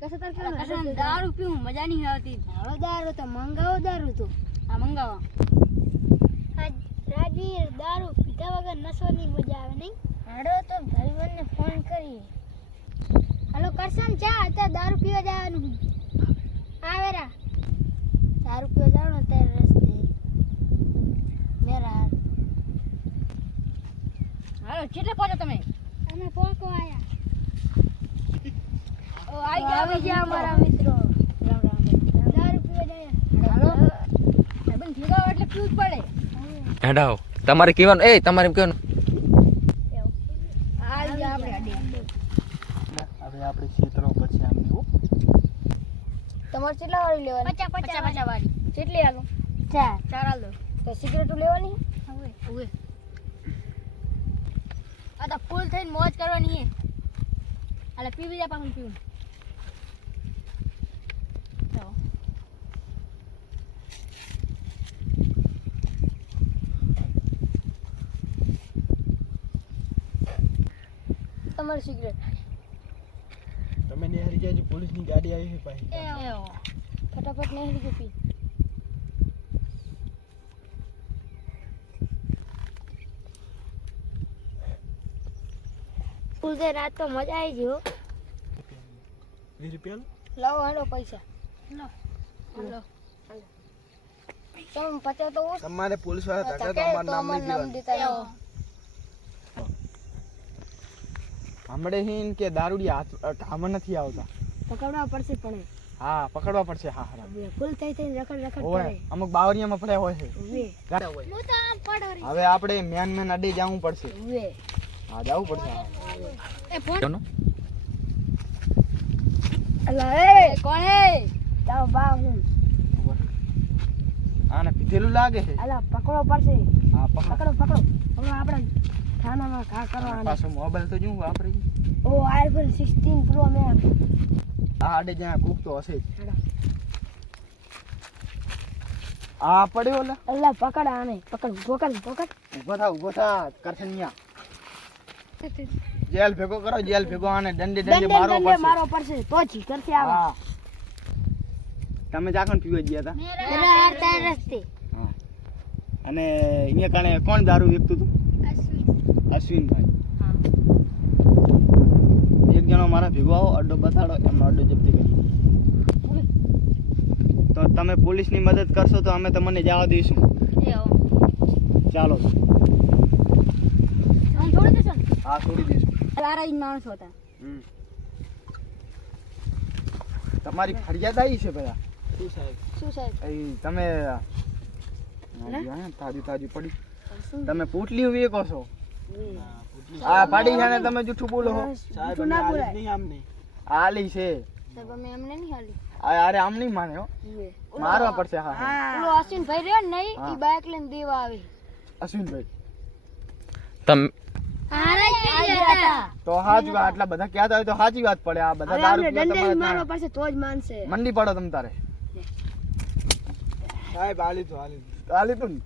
કસમ દારૂ પીવું મજા નહીં આવતી. હવે દારૂ તો મંગાવો દારૂ તો. આ મંગાવો. રાજવીર દારૂ પીધા વગર નસવાની મજા આવે નહીં. હાડો તો ભાઈબંધને ફોન કરી. હાલો કરશન ચા અત્યારે દારૂ પીવા જવાનું. આવેરા દારૂ પીવા જવાનું અત્યારે રસ્તે મેરા. હાલો કેટલે પહોંચો તમે? અમે પોકો આયા. આવી ગયા અમારા મિત્રો. રામ રામ. દારૂ પીવા જાય. હાલો ભાઈબંધ ભેગા હોય એટલે પીવું જ પડે. હેડાઓ તમારે કહેવાનું એ તમારે કહેવાનું આવી ગયા આપણે અડી. હવે આપણે ક્ષેત્રો પછી આમ લેવું. તમારે કેટલા વાળી લેવાની? 50 વાળી. કેટલી આલો? 4. 4 હાલ દો. તો સિગરેટ લેવાની? હવે આ તો ફૂલ થઈને મોજ કરવાની છે. એટલે પીવી જા પાછું પીવું. ચાલો. તમારી સિગરેટ. તમે નિહારી ગયા પોલીસની ગાડી આવી છે પાછી. ફટાફટ નહીં લીધું પી. ફૂલ દે રાત તો મજા આવી ગઈ હો. 20 રૂપિયા લાવો હાલો પૈસા. હાલો. તમે 50 તો ઓછ. તમારે પોલીસ વાળા ધક્કા તો અમારું નામ નહીં દેવાનું. દેતા નહીં. હમણે હિન કે દારૂડી કામ નથી આવતા. પકડવા પડશે પણ હા પકડવા પડશે. હા હા હવે ફૂલ થઈ થઈને રખડ ઓય કરે. અમુક બાવરિયામાં પડ્યા હોય છે. ઉવે. હું તો આમ પડો રી. હવે આપણે મેન અડે જવું પડશે. ઉવે. હા જવું પડશે. એ ફોન કેનો અલા એ કોણ હે? તાવ બાવ હું. આને પીધેલું લાગે છે. અલા પકડવો પડશે. હા પકડ. પકડો હવે આપણે થાનામાં ઘા કરવાના. પાછો મોબાઈલ તો જોઉં વાપરી. ઓ આઈફોન 16 પ્રો મેક્સ. આ અડે જ્યાં કૂક તો હશે જ. આ પડ્યો લે. અલા પકડ આને પકડ ઊભો થા કરસનિયા. જેલ ભેગો કરો. જેલ ભેગો આને દંડે મારવો પડશે. મારો પડશે તો જી કરશે આવે. હા તમે જાકણ પીવા ગયા હતા. મેરા હારતા રસ્તે. હા અને અહીંયા કાણે કોણ દારૂ વેચતું હતું? અશ્વિનભાઈ. એક જણો મારા ભેગો આવો અડ્ડો બતાડો એમનો અડ્ડો જપ્તી કરી. તો તમે પોલીસની મદદ કરશો તો અમે તમને જવા દઈશું. ચાલો આમ છોડી દેશો ને? હા છોડી દઈશું. તારા જ માણસો હતા. તમારી ફરિયાદ આવી છે બધા. શું સાહેબ? એ તમે તાજી પડી. તમે પોટલી વેકો છો. આ પાડી છે ને તમે જૂઠું બોલો છો. જૂઠું ના બોલાય. આલી છે. સાહેબ અમે એમને નહીં હાલી. અરે આમ નહીં માને હો. મારવા પડશે. હા ઓલો અશ્વિન ભાઈ રહ્યો ને નહીં ઈ બાઇક લઈને દેવા આવે. અશ્વિનભાઈ તમ તો હાજી વાત. આટલા બધા કહેતા હોય તો સાચી વાત પડે. આ બધા દારૂ પીવા દંડે તમારે મારવા પડશે તો જ માનશે. મંડી પડો તમ તારે. સાહેબ આલી તું ને.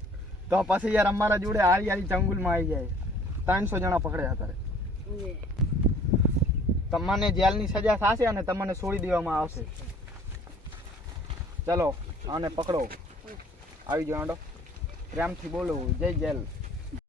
તો પછી યાર અમારા જોડે આળી જંગલમાં આવી જાય. 300 જણા પકડ્યા હતા. તમને જેલની સજા થશે અને તમને છોડી દેવામાં આવશે. ચલો આને પકડો. આવી જાઓ પ્રેમથી બોલો જય જેલ.